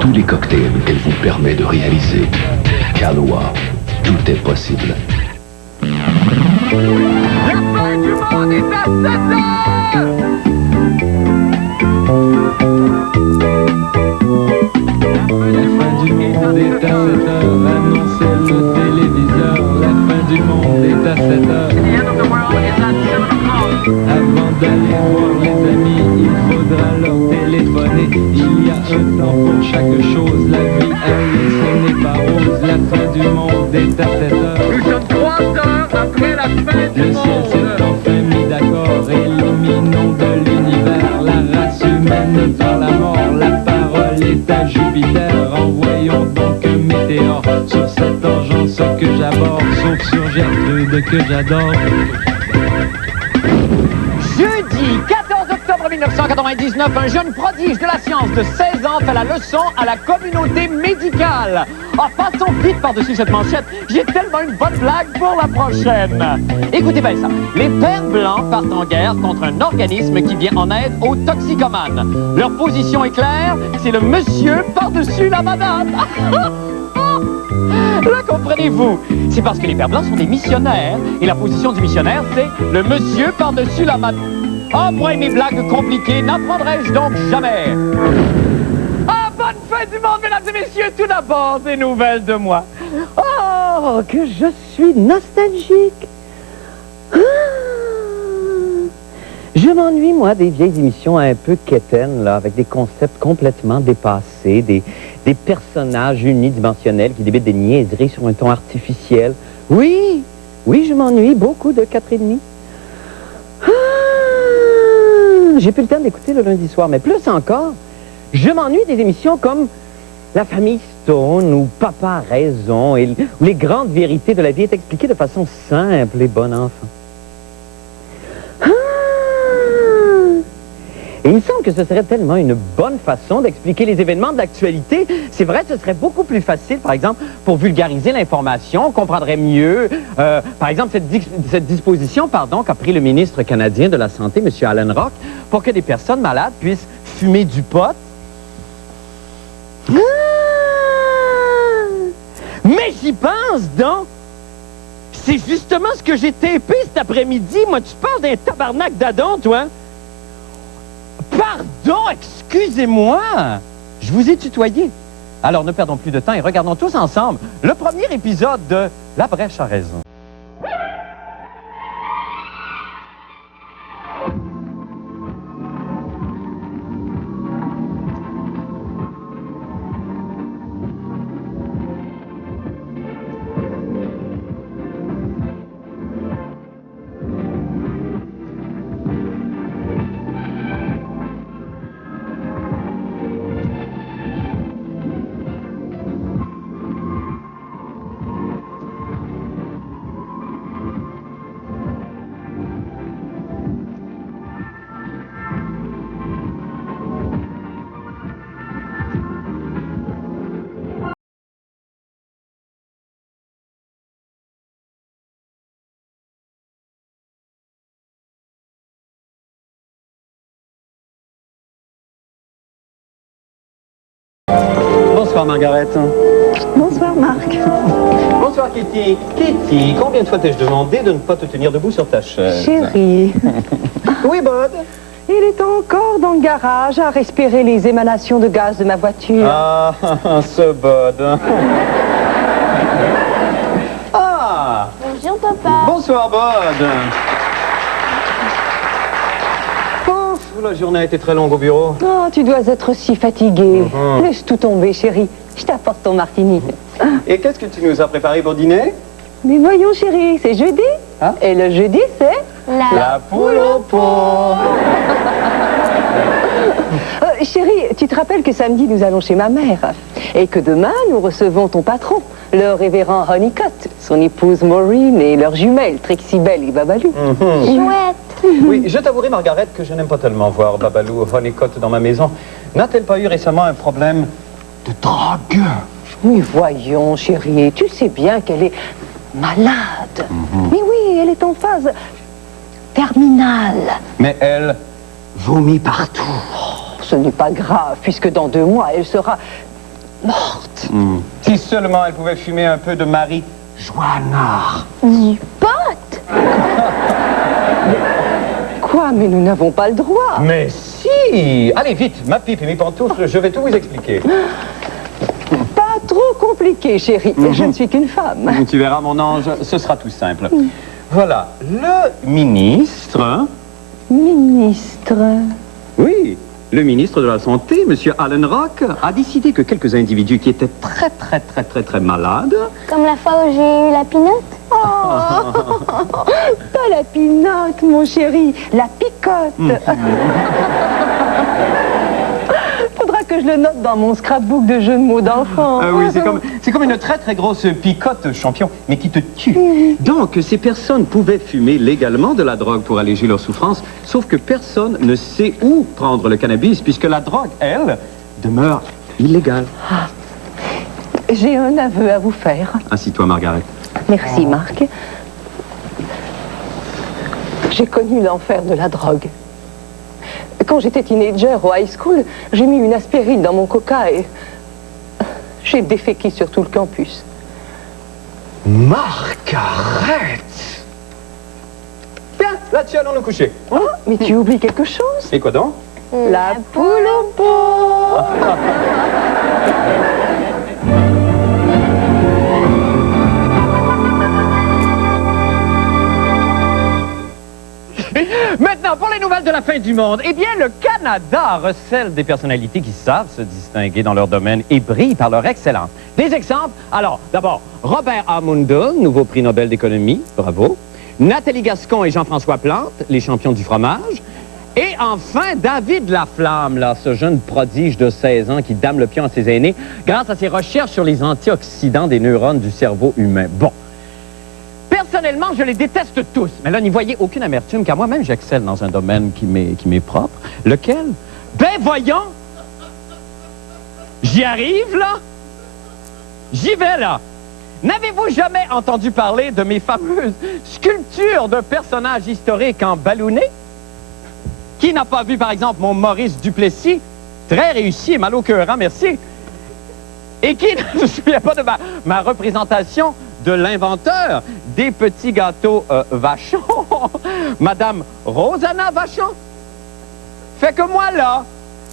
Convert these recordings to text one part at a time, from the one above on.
tous les cocktails qu'elle vous permet de réaliser. Kahlua, tout est possible. La fin du monde est à 7 heures! La fin du monde est à 7 heures, annonçait le téléviseur. La fin du monde est à 7 heures. Avant d'aller voir les amis, il faudra leur téléphoner. Il y a un temps pour chaque chose, la vie, elle, ce n'est pas rose. La fin du monde est à 7 heures. Nous sommes 3 heures après la fin du Le ciel s'est enfin mis d'accord, éliminons de l'univers la race humaine vers la mort. La parole est à Jupiter, envoyons donc un météore sur cette engeance que j'aborde, sauf sur Gertrude que j'adore. Jeudi 14 octobre 1999, un jeune prodige de la science de 16 ans fait la leçon à la communauté médicale. Ah, passons vite par-dessus cette manchette, j'ai tellement une bonne blague pour la prochaine. Écoutez bien ça, les pères blancs partent en guerre contre un organisme qui vient en aide aux toxicomanes. Leur position est claire, c'est le monsieur par-dessus la madame. Là, comprenez-vous, c'est parce que les pères blancs sont des missionnaires, et la position du missionnaire, c'est le monsieur par-dessus la madame. Oh, pour mes blagues compliquées, n'apprendrai-je donc jamais? Ah, bonne fête du monde, mesdames et messieurs, tout d'abord, des nouvelles de moi. Oh, que je suis nostalgique. Ah, je m'ennuie, moi, des vieilles émissions un peu quétaines, là, avec des concepts complètement dépassés, des personnages unidimensionnels qui débitent des niaiseries sur un ton artificiel. Oui, je m'ennuie beaucoup de 4,5. J'ai plus le temps d'écouter le lundi soir, mais plus encore, je m'ennuie des émissions comme La famille Stone ou Papa a raison, où les grandes vérités de la vie est expliquées de façon simple et bon enfant. Et il me semble que ce serait tellement une bonne façon d'expliquer les événements de l'actualité. C'est vrai, ce serait beaucoup plus facile, par exemple, pour vulgariser l'information, on comprendrait mieux, par exemple, cette disposition, qu'a pris le ministre canadien de la Santé, M. Allen Rock, pour que des personnes malades puissent fumer du pot. Mais j'y pense, donc! C'est justement ce que j'ai tapé cet après-midi. Moi, tu parles d'un tabarnak d'adon, toi? Pardon, excusez-moi. Je vous ai tutoyé. Alors, ne perdons plus de temps et regardons tous ensemble le premier épisode de La Brèche a raison. Bonsoir, Margaret. Bonsoir, Marc. Bonsoir, Kitty. Kitty, combien de fois t'ai-je demandé de ne pas te tenir debout sur ta chaise? Chérie, Oui, Bud? il est encore dans le garage à respirer les émanations de gaz de ma voiture. Ah, ce Bud. Ah! Bonjour, papa. Bonsoir, Bud. Ouf, la journée a été très longue au bureau. Oh, tu dois être si fatigué. Laisse tout tomber, chérie. Je t'apporte ton martini. Et qu'est-ce que tu nous as préparé pour dîner? Mais voyons, chérie, c'est jeudi. Hein? Et le jeudi, c'est... La poule au pot. Chérie, tu te rappelles que samedi, nous allons chez ma mère. Et que demain, nous recevons ton patron, le révérend Honeycutt, son épouse Maureen et leurs jumelles, Trixie Belle et Babalou. Chouette. Oui, je t'avouerai, Margaret, que je n'aime pas tellement voir Babalou Honeycutt dans ma maison. N'a-t-elle pas eu récemment un problème de drogue? Mais voyons, chérie, tu sais bien qu'elle est malade. Mais oui, elle est en phase terminale. Mais elle vomit partout. Oh, ce n'est pas grave, puisque dans 2 mois, elle sera morte. Si seulement elle pouvait fumer un peu de marijuana. Du pote. Quoi, mais nous n'avons pas le droit. Mais si! Allez, vite, ma pipe et mes pantoufles, je vais tout vous expliquer. Pas trop compliqué, chérie. Je ne suis qu'une femme. Tu verras, mon ange, ce sera tout simple. Voilà, le ministre... Ministre. Oui, le ministre de la Santé, M. Allen Rock, a décidé que quelques individus qui étaient très malades... Comme la fois où j'ai eu la pinotte. Pas la pinotte, mon chéri, la picotte. Faudra que je le note dans mon scrapbook de jeux de mots d'enfant. Oui, c'est comme une très grosse picotte, champion, mais qui te tue. Donc, ces personnes pouvaient fumer légalement de la drogue pour alléger leur souffrance, sauf que personne ne sait où prendre le cannabis, puisque la drogue, elle, demeure illégale. J'ai un aveu à vous faire. Assis-toi, Margaret. Merci, Marc. J'ai connu l'enfer de la drogue. Quand j'étais teenager au high school, j'ai mis une aspirine dans mon coca et j'ai déféqué sur tout le campus. Margaret! Bien, là-dessus, allons nous coucher. Oh, mais tu oublies quelque chose? Et quoi donc? La poule au pot. Maintenant, pour les nouvelles de la fin du monde, eh bien, le Canada recèle des personnalités qui savent se distinguer dans leur domaine et brillent par leur excellence. Des exemples? Alors, d'abord, Robert A. Mundell, nouveau prix Nobel d'économie, bravo. Nathalie Gascon et Jean-François Plante, les champions du fromage. Et enfin, David Laflamme, là, ce jeune prodige de 16 ans qui dame le pion à ses aînés grâce à ses recherches sur les antioxydants des neurones du cerveau humain. Bon. Personnellement, je les déteste tous. Mais là, n'y voyez aucune amertume, car moi-même, j'excelle dans un domaine qui m'est propre. Lequel? Ben voyons! J'y arrive, là? J'y vais, là! N'avez-vous jamais entendu parler de mes fameuses sculptures de personnages historiques en ballonné? Qui n'a pas vu, par exemple, mon Maurice Duplessis? Très réussi et mal au cœur, hein, merci. Et qui ne se souvient pas de ma représentation de l'inventeur des petits gâteaux Vachon, Madame Rosanna Vachon? Fait que moi, là,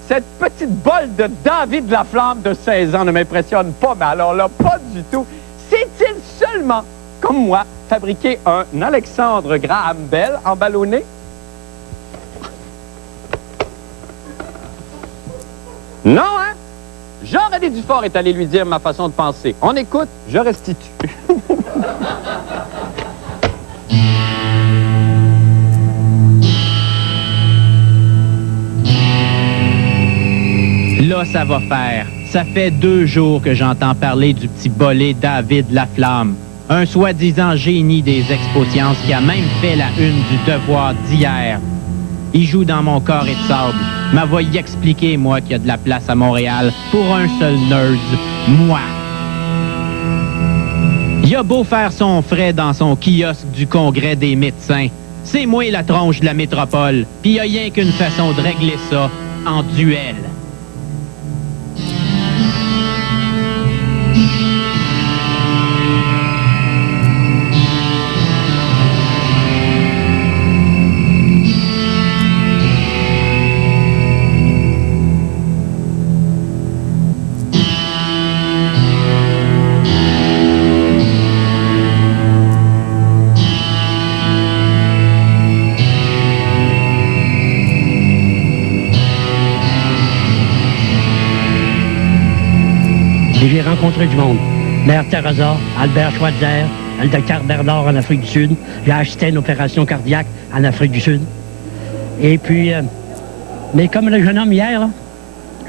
cette petite bolle de David Laflamme de 16 ans ne m'impressionne pas, mais alors là, pas du tout. Sait-il seulement, comme moi, fabriquer un Alexandre Graham Bell en ballonné? Non, hein? Jean-René Dufort est allé lui dire ma façon de penser. On écoute, je restitue. Là, ça va faire. Ça fait 2 jours que j'entends parler du petit bolé David Laflamme, un soi-disant génie des expos-sciences qui a même fait la une du Devoir d'hier. Il joue dans mon corps et de sable. M'a va y expliquer, moi, qu'il y a de la place à Montréal pour un seul nerd, moi. Il a beau faire son frais dans son kiosque du Congrès des médecins. C'est moi la tronche de la métropole, puis il y a rien qu'une façon de régler ça, en duel. Et j'ai rencontré du monde. Mère Teresa, Albert Schweitzer, le docteur Bernard en Afrique du Sud. J'ai assisté à une opération cardiaque en Afrique du Sud. Et puis, mais comme le jeune homme hier, là,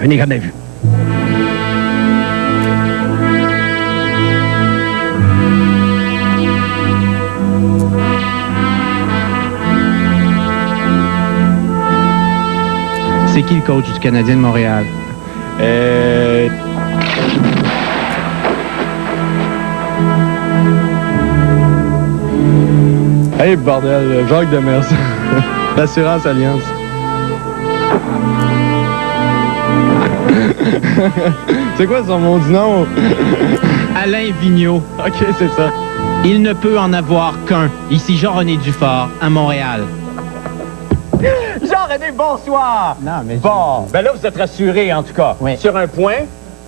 je n'ai jamais vu. C'est qui le coach du Canadien de Montréal? Hey, bordel, Jacques Demers. L'assurance Alliance. C'est quoi son mot du nom? Alain Vigneault. OK, c'est ça. Il ne peut en avoir qu'un. Ici Jean-René Dufort, à Montréal. Jean-René, bonsoir! Non, mais... Bon, ben là, vous êtes rassuré, en tout cas. Oui. Sur un point,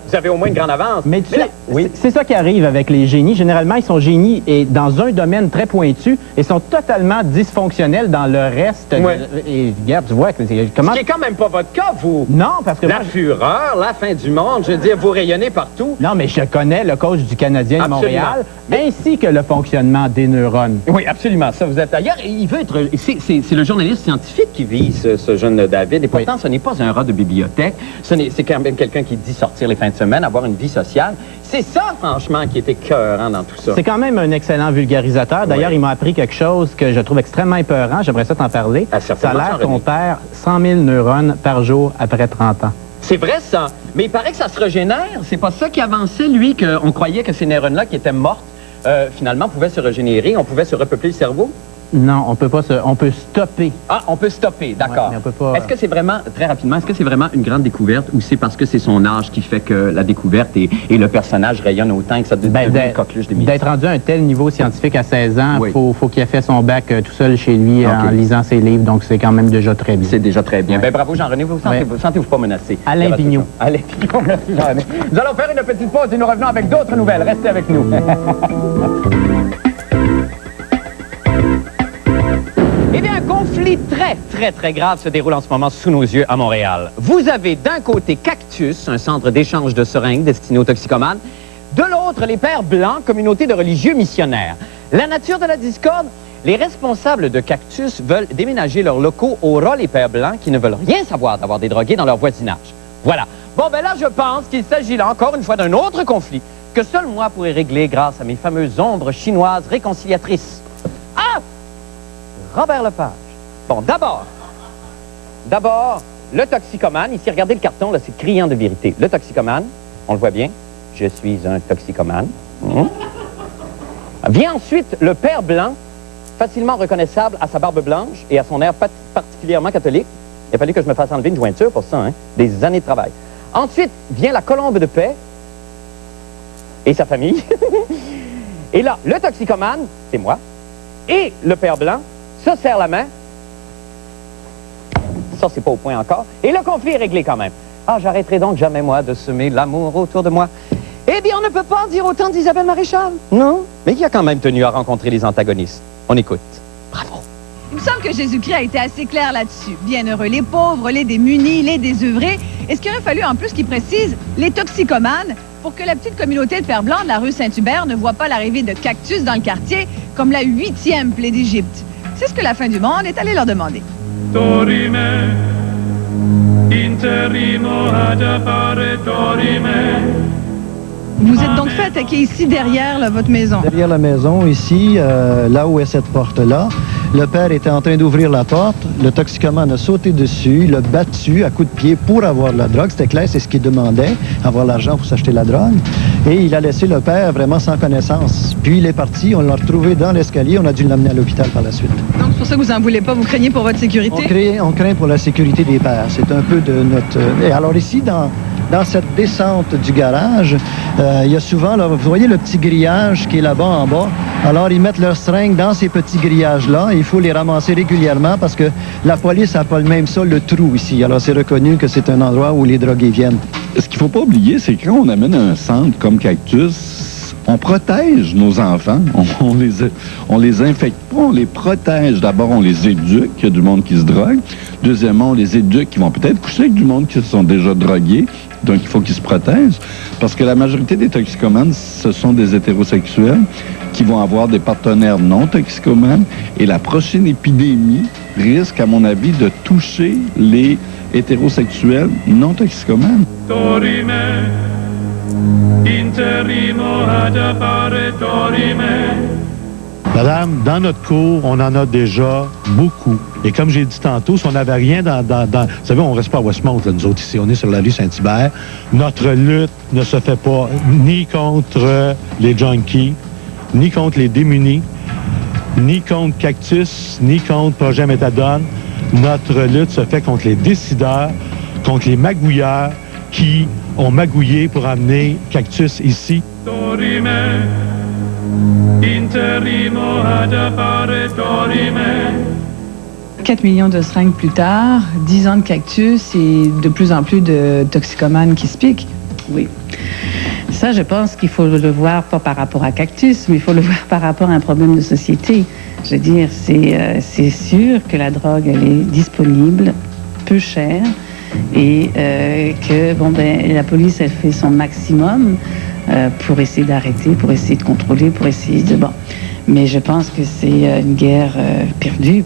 vous avez au moins une grande avance. Mais tu sais, là, oui. c'est ça qui arrive avec les génies. Généralement, ils sont génies et dans un domaine très pointu et sont totalement dysfonctionnels dans le reste. Ouais. Et regarde, tu vois, comment... Ce qui est quand même pas votre cas, vous. Non, parce que La moi, fureur, la fin du monde, je veux dire, vous rayonnez partout. non, mais je connais le coach du Canadien de Absolument. Montréal, ainsi que le fonctionnement des neurones. Oui, absolument. Ça, vous êtes ailleurs. Il veut être... C'est le journaliste scientifique qui vise ce jeune David. Et pourtant, ce n'est pas un rat de bibliothèque. C'est quand même quelqu'un qui dit sortir les fins de semaine, avoir une vie sociale. C'est ça, franchement, qui est écœurant dans tout ça. C'est quand même un excellent vulgarisateur. D'ailleurs, Ouais. il m'a appris quelque chose que je trouve extrêmement épeurant. J'aimerais ça t'en parler. Ah, Ça a certainement, l'air Jean-René. qu'on perd 100 000 neurones par jour après 30 ans. C'est vrai, ça. Mais il paraît que ça se régénère. C'est pas ça qui avançait, lui, qu'on croyait que ces neurones-là qui étaient mortes, finalement, pouvaient se régénérer. On pouvait se repeupler le cerveau. Non, on peut pas on peut stopper. Ah, on peut stopper, d'accord. Ouais, mais on peut pas- Est-ce que c'est vraiment, très rapidement, est-ce que c'est vraiment une grande découverte ou c'est parce que c'est son âge qui fait que la découverte et le personnage rayonne autant que ça devient une coqueluche de D'être rendu à un tel niveau scientifique à 16 ans, Oui. faut qu'il ait fait son bac tout seul chez lui Ok. en lisant ses livres, donc c'est quand même déjà très bien. C'est déjà très bien. Ouais. Ben bravo Jean-René, vous sentez-vous pas menacé? Alain Il y aura Vigneault. tout ça. Alain Vigneault, merci Jean-René. Nous allons faire une petite pause et nous revenons avec d'autres nouvelles. Restez avec nous. Eh bien, un conflit très grave se déroule en ce moment sous nos yeux à Montréal. Vous avez d'un côté Cactus, un centre d'échange de seringues destiné aux toxicomanes, de l'autre les Pères Blancs, communauté de religieux missionnaires. La nature de la discorde, les responsables de Cactus veulent déménager leurs locaux au ras les Pères Blancs qui ne veulent rien savoir d'avoir des drogués dans leur voisinage. Voilà. Bon, ben là, je pense qu'il s'agit là encore une fois d'un autre conflit que seul moi pourrais régler grâce à mes fameuses ombres chinoises réconciliatrices. Ah! Robert Lepage. Bon, d'abord, le toxicomane. Ici, regardez le carton, là, c'est criant de vérité. Le toxicomane, on le voit bien. Je suis un toxicomane. Vient ensuite le Père Blanc, facilement reconnaissable à sa barbe blanche et à son air particulièrement catholique. Il a fallu que je me fasse enlever une jointure pour ça, hein? Des années de travail. Ensuite vient la colombe de paix et sa famille. Et là, le toxicomane, c'est moi, et le Père Blanc se serre la main. Ça, c'est pas au point encore. Et le conflit est réglé quand même. Ah, j'arrêterai donc jamais, moi, de semer l'amour autour de moi. Eh bien, on ne peut pas en dire autant d'Isabelle Maréchal. Non, mais qui a quand même tenu à rencontrer les antagonistes. On écoute. Bravo. Il me semble que Jésus-Christ a été assez clair là-dessus. Bienheureux les pauvres, les démunis, les désœuvrés. Est-ce qu'il aurait fallu en plus qu'il précise les toxicomanes pour que la petite communauté de Pères Blancs de la rue Saint-Hubert ne voit pas l'arrivée de Cactus dans le quartier comme la 8e plaie d'Égypte? C'est ce que la fin du monde est allée leur demander. Dorime, interimo ad appare dorime. Vous êtes donc fait attaquer ici derrière là, votre maison. Derrière la maison, ici, là où est cette porte-là, le père était en train d'ouvrir la porte, le toxicomane a sauté dessus, l'a battu à coups de pied pour avoir de la drogue. C'était clair, c'est ce qu'il demandait, avoir l'argent pour s'acheter la drogue. Et il a laissé le père vraiment sans connaissance. Puis il est parti, on l'a retrouvé dans l'escalier, on a dû l'amener à l'hôpital par la suite. Donc c'est pour ça que vous en voulez pas, vous craignez pour votre sécurité? On craint pour la sécurité des pères. C'est un peu de notre... Et alors ici, dans cette descente du garage, il y a souvent, là, vous voyez le petit grillage qui est là-bas en bas. Alors, ils mettent leurs seringues dans ces petits grillages-là. Il faut les ramasser régulièrement parce que la police n'a pas le même ça, le trou ici. Alors, c'est reconnu que c'est un endroit où les drogués viennent. Ce qu'il ne faut pas oublier, c'est que quand on amène un centre comme Cactus, on protège nos enfants. On les infecte pas, on les protège. D'abord, on les éduque, il y a du monde qui se drogue. Deuxièmement, on les éduque qui vont peut-être coucher avec du monde qui sont déjà drogués. Donc, il faut qu'ils se protègent. Parce que la majorité des toxicomanes, ce sont des hétérosexuels qui vont avoir des partenaires non toxicomanes. Et la prochaine épidémie risque, à mon avis, de toucher les hétérosexuels non toxicomanes. Dorime, interimo ad appare dorime. Madame, dans notre cours, on en a déjà beaucoup. Et comme j'ai dit tantôt, si on n'avait rien dans... Vous savez, on ne reste pas à Westmount, là, nous autres, ici. On est sur la rue Saint-Hubert. Notre lutte ne se fait pas ni contre les junkies, ni contre les démunis, ni contre Cactus, ni contre Projet Méthadone. Notre lutte se fait contre les décideurs, contre les magouilleurs qui ont magouillé pour amener Cactus ici. 4 millions de seringues plus tard, 10 ans de Cactus et de plus en plus de toxicomanes qui se piquent. Oui. Ça, je pense qu'il faut le voir pas par rapport à Cactus, mais il faut le voir par rapport à un problème de société. Je veux dire, c'est sûr que la drogue, elle est disponible, peu chère, et que, bon, ben, la police, elle fait son maximum pour essayer d'arrêter, pour essayer de contrôler, pour essayer de... Bon. Mais je pense que c'est une guerre perdue.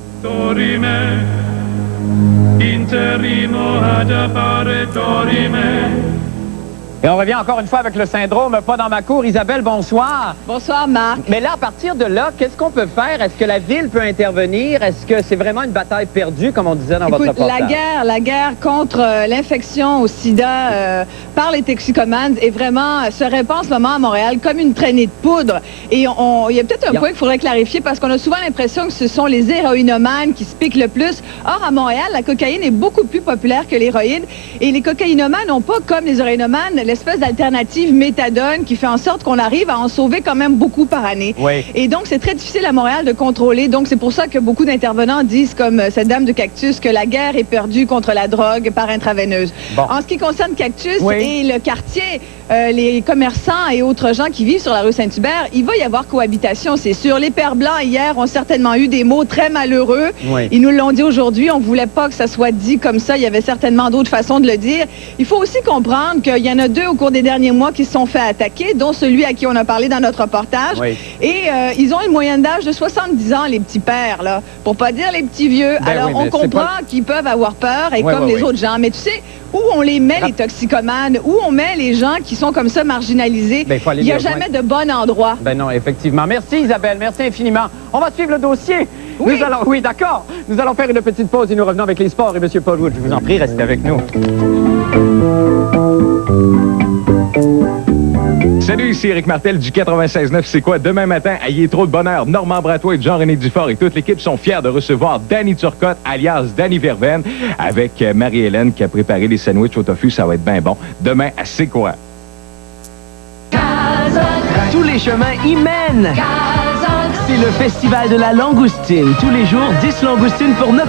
Et on revient encore une fois avec le syndrome pas dans ma cour. Isabelle, bonsoir. Bonsoir, Marc. Mais là, à partir de là, qu'est-ce qu'on peut faire? Est-ce que la ville peut intervenir? Est-ce que c'est vraiment une bataille perdue, comme on disait dans votre reportage? La guerre contre l'infection au sida par les toxicomanes est vraiment, se répand en ce moment à Montréal comme une traînée de poudre. Et il y a peut-être un point qu'il faudrait clarifier parce qu'on a souvent l'impression que ce sont les héroïnomanes qui se piquent le plus. Or, à Montréal, la cocaïne est beaucoup plus populaire que l'héroïne. Et les cocaïnomanes n'ont pas, comme les héroïnomanes, l'espèce d'alternative méthadone qui fait en sorte qu'on arrive à en sauver quand même beaucoup par année. Oui. Et donc, c'est très difficile à Montréal de contrôler. Donc, c'est pour ça que beaucoup d'intervenants disent, comme cette dame de Cactus, que la guerre est perdue contre la drogue par intraveineuse. Bon. En ce qui concerne Cactus et le quartier, les commerçants et autres gens qui vivent sur la rue Saint-Hubert, il va y avoir cohabitation, c'est sûr. Les Pères Blancs, hier, ont certainement eu des mots très malheureux. Oui. Ils nous l'ont dit aujourd'hui. On ne voulait pas que ça soit dit comme ça. Il y avait certainement d'autres façons de le dire. Il faut aussi comprendre qu'il y en a deux au cours des derniers mois qui se sont fait attaquer, dont celui à qui on a parlé dans notre reportage. Oui. Et ils ont une moyenne d'âge de 70 ans, les petits pères, là, pour pas dire les petits vieux. Ben alors, on comprend qu'ils peuvent avoir peur, et comme les autres gens. Mais tu sais, où on les met, les toxicomanes, où on met les gens qui sont comme ça marginalisés, il n'y a jamais de bon endroit. Ben non, effectivement. Merci Isabelle, merci infiniment. On va suivre le dossier. Oui, oui, d'accord. Nous allons faire une petite pause et nous revenons avec les sports. Et M. Paul Wood, je vous en prie, restez avec nous. Salut, ici Éric Martel du 96.9. C'est quoi? Demain matin, ayez trop de bonheur. Normand Bratois et Jean-René Dufort et toute l'équipe sont fiers de recevoir Danny Turcotte, alias Danny Verveine, avec Marie-Hélène qui a préparé les sandwichs au tofu. Ça va être bien bon. Demain, à C'est quoi? Tous les chemins y mènent. C'est le festival de la langoustine. Tous les jours, 10 langoustines pour 9,99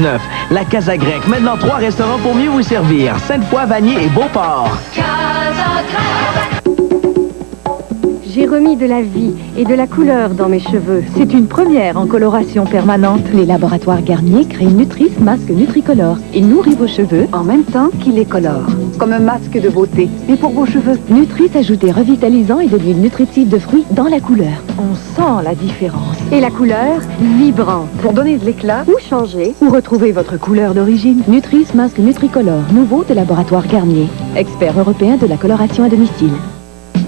$. La Casa Grecque, maintenant 3 restaurants pour mieux vous servir. Sainte-Foy, Vanier et Beauport. J'ai remis de la vie et de la couleur dans mes cheveux. C'est une première en coloration permanente. Les laboratoires Garnier créent Nutris Masque Nutricolore. Il nourrit vos cheveux en même temps qu'il les colore. Comme un masque de beauté, mais pour vos cheveux. Nutris ajoute des revitalisants et de l'huile nutritive de fruits dans la couleur. On sent la différence. Et la couleur vibrante. Pour donner de l'éclat ou changer ou retrouver votre couleur d'origine. Nutris Masque Nutricolore, nouveau de laboratoire Garnier. Expert européen de la coloration à domicile.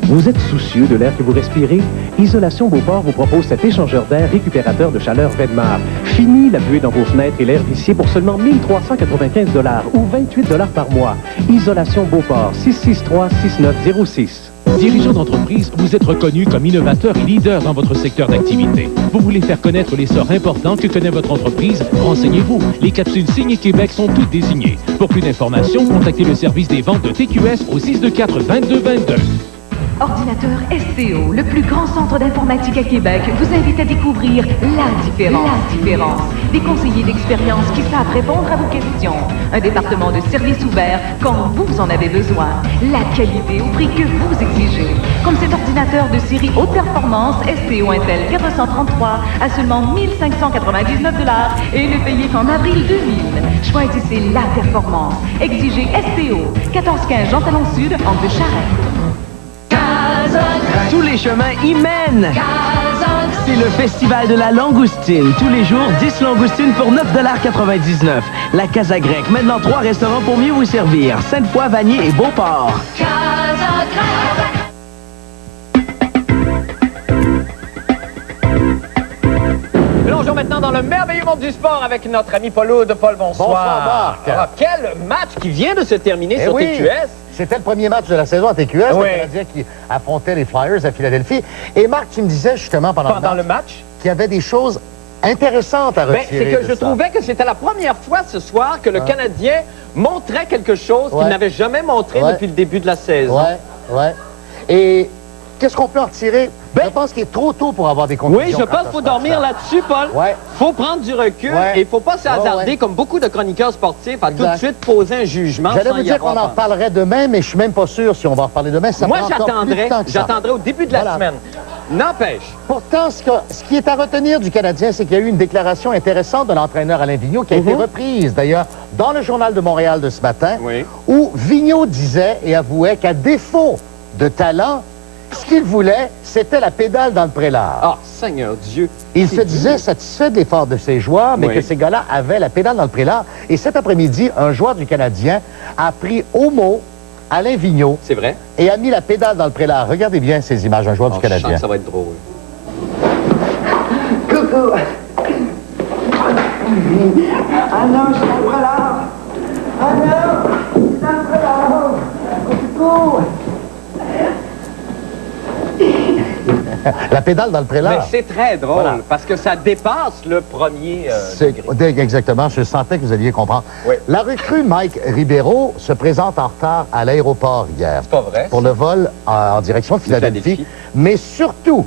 Vous êtes soucieux de l'air que vous respirez? Isolation Beauport vous propose cet échangeur d'air récupérateur de chaleur Vedmar. Fini la buée dans vos fenêtres et l'air vicié pour seulement 1 395 $ ou 28 $ par mois. Isolation Beauport, 663-6906. Dirigeant d'entreprise, vous êtes reconnu comme innovateur et leader dans votre secteur d'activité. Vous voulez faire connaître l'essor important que connaît votre entreprise? Renseignez-vous. Les capsules signées Québec sont toutes désignées. Pour plus d'informations, contactez le service des ventes de TQS au 624-2222. Ordinateur SCO, le plus grand centre d'informatique à Québec, vous invite à découvrir la différence. Des conseillers d'expérience qui savent répondre à vos questions. Un département de services ouverts quand vous en avez besoin. La qualité au prix que vous exigez. Comme cet ordinateur de série haute performance SCO Intel 433 à seulement 1 599 $ et ne payez qu'en avril 2000. Choisissez la performance. Exigez SCO. 1415 Jean Talon Sud, entre Charest. Tous les chemins y mènent. C'est le festival de la langoustine. Tous les jours, 10 langoustines pour 9,99 $. La Casa Grecque, maintenant 3 restaurants pour mieux vous servir. Sainte-Foy, Vanier et Beauport. Plongeons maintenant dans le merveilleux monde du sport avec notre ami Paul Wood. Paul, bonsoir. Bonsoir, Marc. Ah, quel match qui vient de se terminer sur TQS. C'était le premier match de la saison à TQS, le Canadien qui affrontait les Flyers à Philadelphie. Et Marc, tu me disais justement pendant le match qu'il y avait des choses intéressante à retirer. C'est que de je ça. trouvais que c'était la première fois ce soir que le Canadien montrait quelque chose qu'il n'avait jamais montré depuis le début de la saison. Ouais. Et qu'est-ce qu'on peut en retirer? Je pense qu'il est trop tôt pour avoir des conclusions. Oui, je pense qu'il faut dormir là-dessus, Paul. Il faut prendre du recul et il ne faut pas se hasarder, comme beaucoup de chroniqueurs sportifs, à tout de suite poser un jugement. J'allais sans vous y dire qu'on avoir en parlerait demain, mais je suis même pas sûr si on va en reparler demain. Ça Moi, prend encore plus de temps que ça. j'attendrai au début de la semaine. N'empêche. Pourtant, ce qui est à retenir du Canadien, c'est qu'il y a eu une déclaration intéressante de l'entraîneur Alain Vigneault qui a été reprise, d'ailleurs, dans le Journal de Montréal de ce matin, où Vigneault disait et avouait qu'à défaut de talent, ce qu'il voulait, c'était la pédale dans le prélat. Ah, Seigneur Dieu! Il se disait satisfait de l'effort de ses joueurs, mais que ces gars-là avaient la pédale dans le prélat. Et cet après-midi, un joueur du Canadien a pris au mot Alain Vigneault. C'est vrai. Et a mis la pédale dans le prélat. Regardez bien ces images, un joueur du Canadien. Je sens que ça va être drôle. Coucou! Ah non, je suis dans le prélat! Ah non! Je suis dans le prélat! Coucou! La pédale dans le prélat. Mais c'est très drôle, parce que ça dépasse le premier Exactement, je sentais que vous alliez comprendre. La recrue Mike Ribeiro se présente en retard à l'aéroport hier. C'est pas vrai. Pour le vol en direction de Philadelphie. Mais surtout,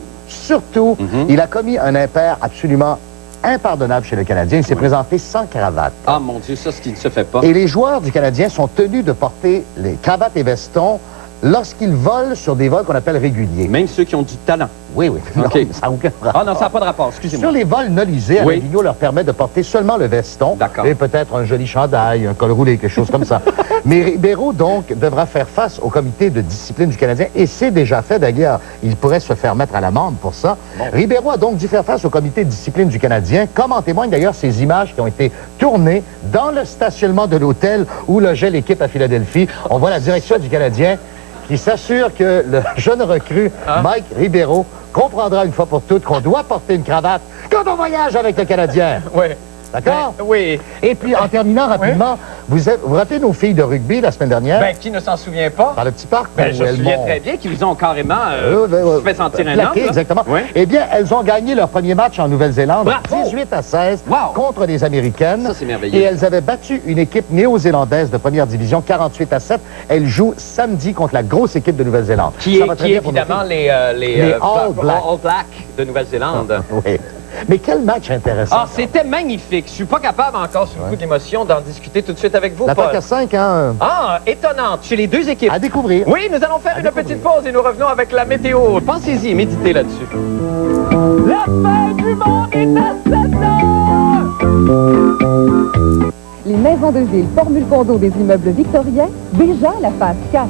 il a commis un impair absolument impardonnable chez le Canadien. Il s'est présenté sans cravate. Ah mon Dieu, ça, ce qui ne se fait pas. Et les joueurs du Canadien sont tenus de porter les cravates et vestons lorsqu'ils volent sur des vols qu'on appelle réguliers. Même ceux qui ont du talent. Oui. OK. Non, ça n'a aucun rapport. Ah non, ça n'a pas de rapport, excusez-moi. Sur les vols non usés, Alain Vigneault leur permet de porter seulement le veston et peut-être un joli chandail, un col roulé, quelque chose comme ça. Mais Ribeiro, donc, devra faire face au comité de discipline du Canadien et c'est déjà fait d'ailleurs. Il pourrait se faire mettre à l'amende pour ça. Ribeiro a donc dû faire face au comité de discipline du Canadien, comme en témoignent d'ailleurs ces images qui ont été tournées dans le stationnement de l'hôtel où logeait l'équipe à Philadelphie. On voit la direction du Canadien qui s'assure que le jeune recrue, Mike Ribeiro, comprendra une fois pour toutes qu'on doit porter une cravate quand on voyage avec le Canadien. Oui. D'accord? Oui. Et puis, en terminant rapidement, vous vous rappelez nos filles de rugby la semaine dernière? Ben, qui ne s'en souvient pas? Par le petit parc? Ben, je me souviens très bien qu'ils vous ont carrément fait sentir un homme. Exactement. Eh bien, elles ont gagné leur premier match en Nouvelle-Zélande, 18-16, contre les Américaines. Ça, c'est merveilleux. Et elles avaient battu une équipe néo-zélandaise de première division, 48-7. Elles jouent samedi contre la grosse équipe de Nouvelle-Zélande. Qui est évidemment les All Blacks de Nouvelle-Zélande. Oui. Mais quel match intéressant. Ah, c'était magnifique. Je suis pas capable encore, sur le coup d'émotion, d'en discuter tout de suite avec vous, L'attaque Paul. à 5, hein? Ah, étonnante, chez les deux équipes. À découvrir. Oui, nous allons faire une petite pause et nous revenons avec la météo. Pensez-y et méditez là-dessus. La fin du monde est à 7 heures! Les maisons de ville Formule Condo des immeubles victoriens, déjà la phase 4.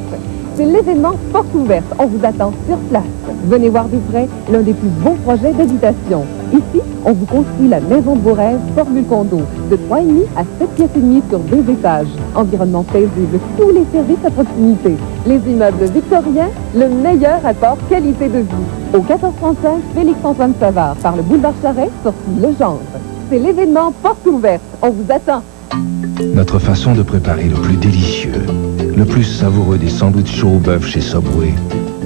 C'est l'événement porte ouverte. On vous attend sur place. Venez voir de près l'un des plus beaux projets d'habitation. Ici, on vous construit la maison de vos rêves Formule Condo, de 3,5 à 7 pièces et demie sur 2 étages. Environnement paisible, tous les services à proximité. Les immeubles victoriens, le meilleur rapport qualité de vie. Au 1435 Félix-Antoine Savard, par le boulevard Charest, sortie Legendre. C'est l'événement porte ouverte. On vous attend. Notre façon de préparer le plus délicieux, le plus savoureux des sandwichs chaud au bœuf chez Subway,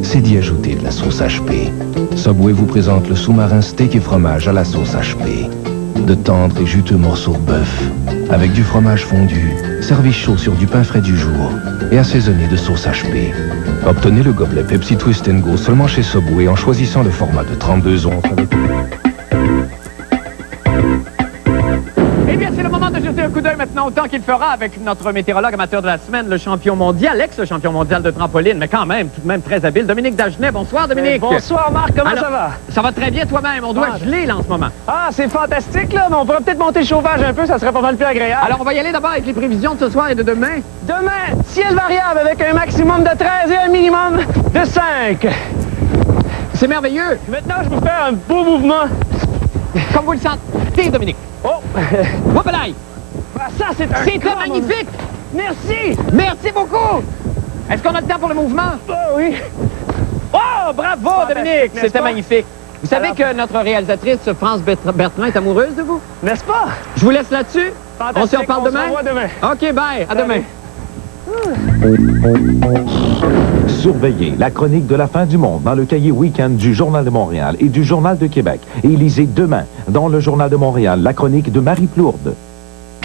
c'est d'y ajouter de la sauce HP. Subway vous présente le sous-marin steak et fromage à la sauce HP. De tendres et juteux morceaux de bœuf, avec du fromage fondu, servi chaud sur du pain frais du jour et assaisonné de sauce HP. Obtenez le gobelet Pepsi Twist & Go seulement chez Subway en choisissant le format de 32 onces avec... Eh bien, c'est le moment de jeter un coup d'œil maintenant au temps qu'il fera avec notre météorologue amateur de la semaine, le champion mondial, ex-champion mondial de trampoline, mais quand même, tout de même très habile, Dominique Dagenet. Bonsoir, Dominique. Bonsoir, Marc. Comment ça va? Ça va très bien toi-même. On doit geler, là, en ce moment. Ah, c'est fantastique, là, mais on pourrait peut-être monter le chauffage un peu, ça serait pas mal plus agréable. Alors, on va y aller d'abord avec les prévisions de ce soir et de demain. Demain, ciel variable avec un maximum de 13 et un minimum de 5. C'est merveilleux. Maintenant, je vais faire un beau mouvement. Comme vous le sentez, Dominique. Oh! Whoopalaï! Ah, ça, c'est un C'était magnifique! Merci! Merci beaucoup! Est-ce qu'on a le temps pour le mouvement? Oh, oui! Oh, bravo, Dominique! N'est-ce C'était pas? magnifique. Vous savez que notre réalisatrice, France Bertrand, est amoureuse de vous? N'est-ce pas? Je vous laisse là-dessus. On se reparle on se demain? revoit demain. OK, bye. À demain. Surveillez la chronique de la fin du monde dans le cahier week-end du Journal de Montréal et du Journal de Québec. Et lisez demain, dans le Journal de Montréal, la chronique de Marie Plourde.